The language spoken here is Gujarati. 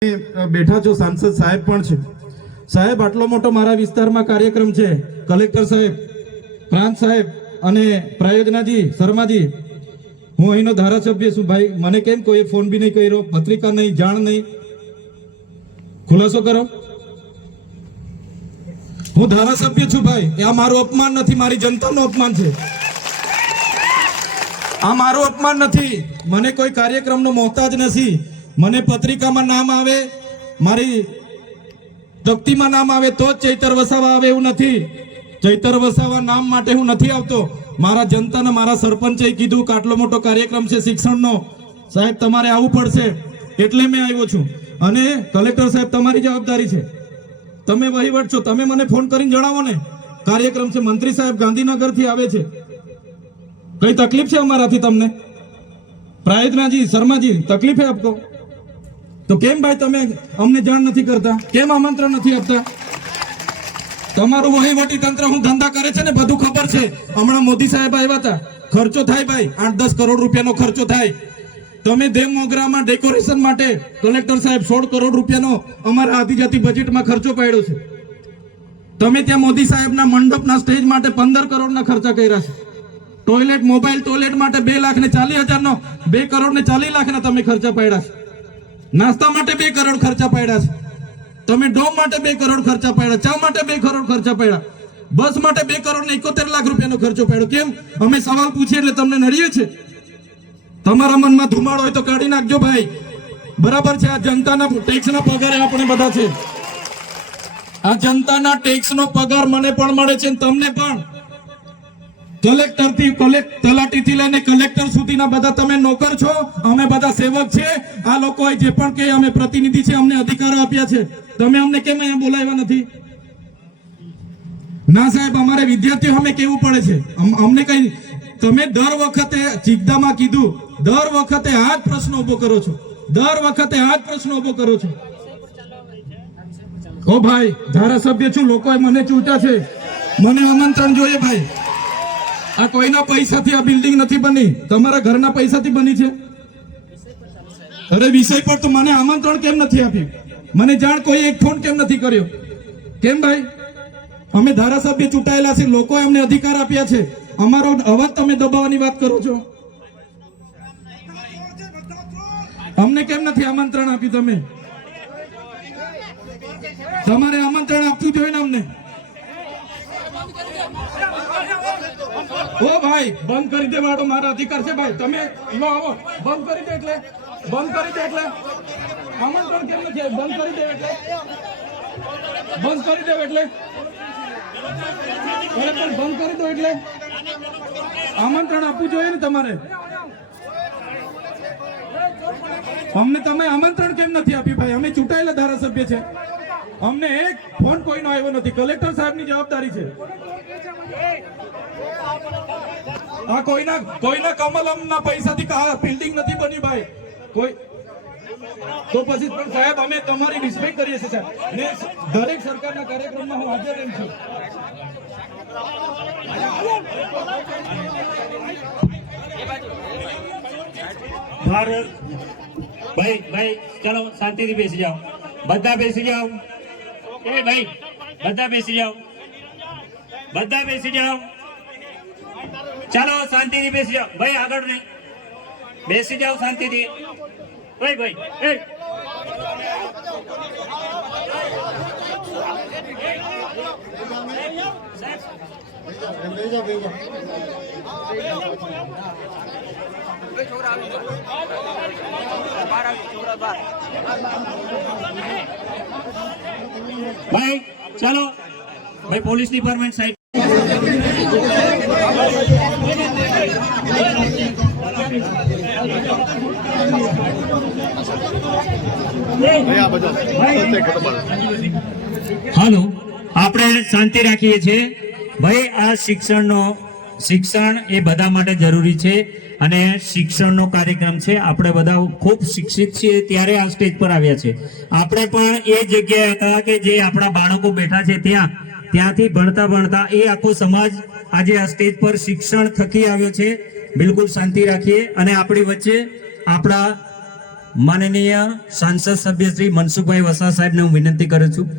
બેઠા છો, સાંસદ સાહેબ પણ છે. સાહેબ, આટલો મોટો મારા વિસ્તારમાં કાર્યક્રમ છે. કલેક્ટર સાહેબ, પ્રાંત સાહેબ અને પ્રાયોજનાજી, શર્માજી, હું અહીંનો ધારાસભ્ય છું ભાઈ. મને કેમ કોઈ ફોન બી નહીં કર્યો, પત્રિકા નહીં, જાણ નહીં, ખુલાસો કરો. હું ધારાસભ્ય છું ભાઈ. આ મારું અપમાન નથી, મારી જનતાનું અપમાન છે. આ મારું અપમાન નથી. મને કોઈ કાર્યક્રમનો મોહતાજ નથી. મને પત્રિકામાં નામ આવે, મારી તકતીમાં નામ આવે તો જ ચૈતર વસાવા આવે એવું નથી. ચૈતર વસાવા નામ માટે હું નથી આવતો. મારા જનતાને મારા સરપંચે કીધું કે આટલો મોટો કાર્યક્રમ છે શિક્ષણનો, સાહેબ તમારે આવવું પડશે, એટલે મેં આવ્યો છું. અને કલેક્ટર સાહેબ, તમારી જવાબદારી છે, તમે વહીવટ છો, તમે મને ફોન કરીને જણાવો ને કાર્યક્રમ છે. મંત્રી સાહેબ ગાંધીનગરથી આવે છે, કઈ તકલીફ છે અમારાથી તમને? પ્રાયોજનાજી, શર્માજી, તકલીફ है आपको? તો કેમ ભાઈ તમે અમને જાણ નથી કરતા? કેમ આમંત્રણ નથી આપતા? તમારું વહીવટી તંત્ર હું ધંધા કરે છે ને બધું ખબર છે. હમણાં મોદી સાહેબ આવ્યા હતા, ખર્ચો થાય ભાઈ, 8-10 કરોડ રૂપિયાનો ખર્ચો થાય. તમે દેવ મોગરામાં ડેકોરેશન માટે કલેક્ટર સાહેબ 16 કરોડ રૂપિયાનો અમારા આદિજાતિ બજેટમાં ખર્ચો પાડ્યો છે. તમે ત્યાં મોદી સાહેબના મંડપના સ્ટેજ માટે 15 કરોડના ખર્ચા કર્યા છે. ટોયલેટ, મોબાઈલ ટોયલેટ માટે 2,40,000 નો, 2 કરોડ ને 40 લાખના તમે ખર્ચા પાડ્યા છે. નાસ્તા માટે 2 કરોડ ખર્ચા પાડ્યા છે. તમે ડોમ માટે 2 કરોડ ખર્ચા પાડ્યા, ચા માટે 2 કરોડ ખર્ચા પાડ્યા, બસ માટે 2 કરોડ ને 71 લાખ રૂપિયાનો ખર્ચો પાડ્યો. કેમ? અમે સવાલ પૂછીએ એટલે તમને નડીએ છે? તમારા મનમાં ધુમાડો હોય તો કાઢી નાખજો ભાઈ. બરાબર છે, આ જનતાના ટેક્સના પગારે આપણે બધા છે. આ જનતાના ટેક્સનો પગાર મને પણ મળે છે, તમને પણ. કલેક્ટરથી તલાટીથી લઈને કલેક્ટર સુધીના બધા તમે નોકર છો, અમે બધા સેવક છે. આ લોકોએ જે પણ કે અમે પ્રતિનિધિ છે, અમને અધિકારો આપ્યા છે. તમે અમને કેમ અહીંયા બોલાવ્યા નથી? ના સાહેબ, અમારે વિદ્યાર્થીઓ અમે કેવું પડે છે. અમને કઈ, તમે દર વખતે ચિકદામાં કીધું, દર વખતે આ જ પ્રશ્ન ઉભો કરો છો, દર વખતે આ જ પ્રશ્ન ઉભો કરો છો. ઓ ભાઈ, ધારાસભ્ય છું, લોકોએ મને ચૂંટ્યા છે, મને આમંત્રણ જોઈએ ભાઈ. આ કોઈના પૈસાથી આ બિલ્ડિંગ નથી બની, તમારા ઘરના પૈસાથી બની છે. અરે વિષય પર તો મને આમંત્રણ કેમ નથી આપ્યું? મને જાણ કોઈ એક ફોન કેમ નથી કર્યો? કેમ ભાઈ? અમે ધારાસભ્ય ચૂંટાયેલા છે, લોકોએ અમને અધિકાર આપ્યા છે, અમારો અવાજ તમે દબાવવાની વાત કરો છો. અમને કેમ નથી આમંત્રણ આપ્યું? તમે તમારે આમંત્રણ આપવું જોઈએ ને અમને. ઓ ભાઈ, બંધ કરી દેવાડો, મારા અધિકાર છે ભાઈ. તમે લો આવો, બંધ કરી દે એટલે, બંધ કરી દે એટલે આમંત્રણ કેમ નથી? બંધ કરી દે એટલે, બંધ કરી દે એટલે, બંધ કરી દો એટલે આમંત્રણ આપવું જોઈએ ને તમારે. અમને તમે આમંત્રણ કેમ નથી આપ્યું ભાઈ? અમે ચૂંટાયેલા ધારાસભ્ય છે, અમને એક ફોન કોઈનો આવ્યો નથી. કલેક્ટર સાહેબની જવાબદારી છે. આ કોઈના કમલમના પૈસાથી બિલ્ડિંગ નથી બની ભાઈ. કોઈ તો પછી પણ સાહેબ, અમે તમારી રિસ્પેક્ટ કરીએ છીએ સાહેબ, ને દરેક સરકારના કાર્યક્રમમાં હું હાજર રહું છું. ભાઈ ચલો શાંતિથી બેસી જાઓ, બધા બેસી જાઓ. એ ભાઈ, બધા બેસી જાઓ, બધા બેસી જાઓ. ચાલો શાંતિથી બેસી જાઓ ભાઈ, આગળ નહીં, બેસી જાઓ શાંતિથી. ભાઈ એ ભાઈ ચાલો ભાઈ, પોલીસ ડિપાર્ટમેન્ટ સાઈડ. હાલો, આપણે શાંતિ રાખીએ છીએ ભાઈ. આ શિક્ષણ એ બધા માટે જરૂરી છે, અને શિક્ષણનો કાર્યક્રમ છે. આપણે બધા ખૂબ શિક્ષિત છીએ ત્યારે આ સ્ટેજ પર આવ્યા છે. આપણે પણ એ જગ્યાએ હતા કે જે આપણા બાળકો બેઠા છે ત્યાંથી ભણતા એ આખો સમાજ આજે આ સ્ટેજ પર શિક્ષણ થકી આવ્યો છે. બિલકુલ શાંતિ રાખીએ. અને આપણી વચ્ચે આપણા માનનીય સાંસદ સભ્ય શ્રી મનસુખભાઈ વસાવા સાહેબને હું વિનંતી કરું છું.